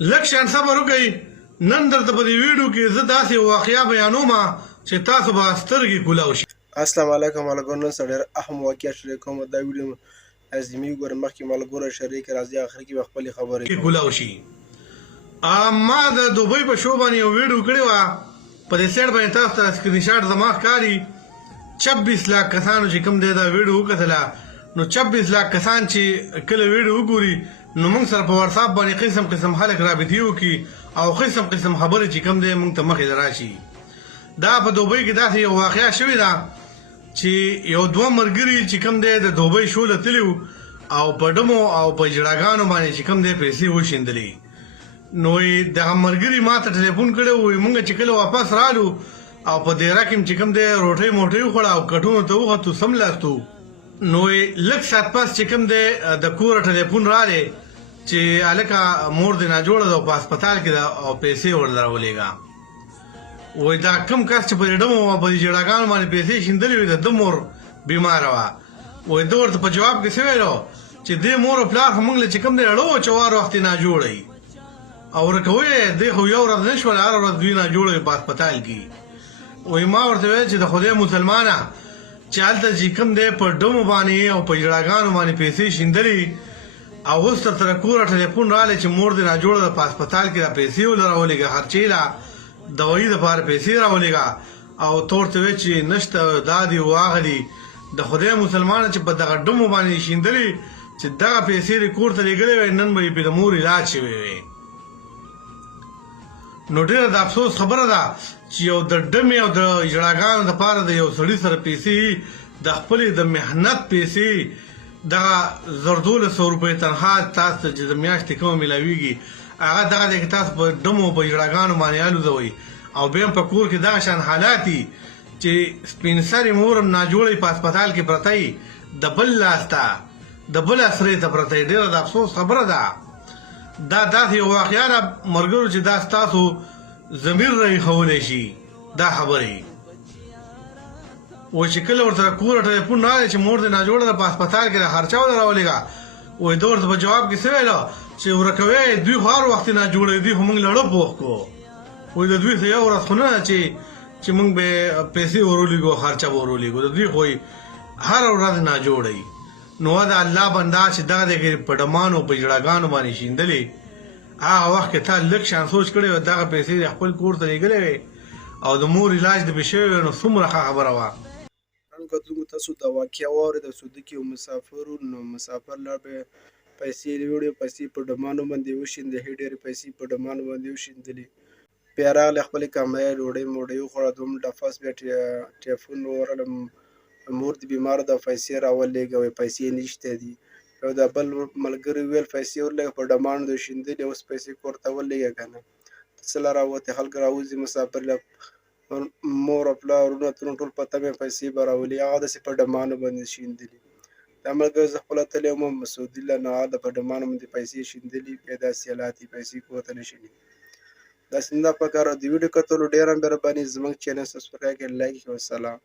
لږ شان صبر وکئ. نن درته په دې ویډیو کې زه داسې واقعه بیانوم چې تاسو به سترګې کولاو شي. السلام علیکم ملګرو، نن سره ډېر اهم واقعه شریک کوم. دا ویډیو لازمي وګورئ، مخکې ملګرو شریک راځي اخر کې به خپلې خبرې کولاو شي. ما د دوبۍ په شو باندې یو ویډیو کړې وه، په دې سایډ باندې تاسو ته سکرین شاټ زما ښکاري. 26 لاک کسانو چې کوم دی دا ویډیو وکتله، نو 26 لاک کسان چې کله ویډیو وګوري نو موږ سره په واتساپ باندې قسم قسم خلک رابطې وکړي او قسم قسم خبرې چې کوم دی موږ ته مخې ته راشي. دا په دوبۍ کې داسې یو واقعه شوې ده چې یو دوه ملګري چې کوم دی د دوبۍ شو له تلي او په ډمو او په جړاګانو باندې چې کوم دی پیسې وشیندلې. نو دغه ملګري ما ته ټلیفون کړی و، موږ چې کله واپس رالو او په دیره کې چې کوم دی روټۍ موټۍ وخوړه او کټونو ته وختو سملاستو. نو لږ ساعت پس چې کوم دی د کوره ټلیفون راغی چې هلکه مور دې ناجوړه ده او په هسپتال کې ده او پیسې ورله راولېږه. وایي دا کوم کس چې په دې ډمو او په دې جړاګانو باندې پیسې شیندلې وې د ده مور بیماره وه. وایي ده ورته په جواب کې څه ویلو چې دې مور او پلار خو موږ له چې کوم دی اړو چې وار وخت یې ناجوړه وي او ورکه ویې دی خو یو ورځ نه شوله، هره ورځ دوی ناجوړه وي په هسپتال کې. وایي ما ورته ویل چې د خدای مسلمانه چې هلته چې کوم دی په ډمو باندې او په جړاګانو باندې پیسې شیندلې او اوس تر تره کوره ټلیفون راغلی چې مور دې ناجوړه ده په هسپتال کې دا پیسې ولې راولېږه، خرچې له دوایي دپاره پیسې راولېږه. او ته ورته وایې چې نشته دا دي واغه دي. د خدای مسلمانه چې په دغه ډمو باندې شیندلې چې دغه پیسې دې کور ته لېږلې وی، نن به یې پرې د مور علاج شوی وی. نو ډېره د افسوس خبره ده چې یو د ډمې او د جړاګانو دپاره د یو سړي سره پیسې د خپلې د محنت پیسې دغه 1200 روپۍ تنخوا تاسو ته چې د میاشتې کومه میلاویږي هغه دغه دی چې تاسو په ډمو په جړاګانو باندې الوزوئ او بیا هم په کور کې دغه شان حالات دي چې سپین سرې مور هم ناجوړه په هسپتال کې پرته وي، د بل لاس ته د بل اسرې ته پرته وي. ډېره د افسوس خبره ده. دا داسې یو واقعه ده ملګرو چې دا ستاسو ضمیر راایښولی شي دا خبرې. وایي چې کله ورته کوره ټلیفون راغی چې مور دې ناجوړه ده په هسپتال کې د خرچه ولې راولېږه، وایي ده ورته په جواب کې څه ویله چې ورکه ویې دوی خو هر وخت ناجوړه دي، دوی خو موږ لړه پوخ کړو. وایي د دوی خو یو ورځ خو نه ده چې موږ به پیسې ورولېږو خرچه به ورولېږو، د دوی خو هره ورځ ناجوړه وي. نو د الله بنده چې دغه دی په ډمانو په جړاګانو باندې شیندلې، هغه وخت کې تا لږ شان سوچ کړی و دغه پیسې د خپل کور ته لېږلی وې او د مور علاج د پې شوی وی، نو څومره ښه خبره وه. نن کتونکو تاسو دا واقعه واورېده سعودي کې یو مسافر و، نو مسافر لاړ به پیسې وړې پیسې په ډمانو باندې وشیندلې، ډېرې پیسې په ډمانو باندې وشیندلې. بیا راغلی خپلې کمرې ډوډۍ موډۍ وخوړه، دوم ډفس بیا ټلیفون وورله مور دې بیماره ده پیسې راولېږه، وایي پیسې نشته دي. یو د بل ملګري ویل پیسې ورلېږه په ډمانو دې شیندلې، اوس پیسې کور ته ولېږه که نه. څه له راوتې خلک راوځي مسافر له مور او پلار ورونه ترونه ټول په تمې پیسې به راولي، هغه داسې په ډمانو باندې شیندلي. دا ملګری زه خپله تللی وم سعودي له، نو هلته په ډمانو باندې پیسې شیندلي، بیا داسې حالات دي پیسې کور ته نه شي. داسې نه ده پکار. د ویډیو کتلو ډېره مهرباني. زموږ چینل سبسکرایب کړئ، لایک کړئ. والسلام.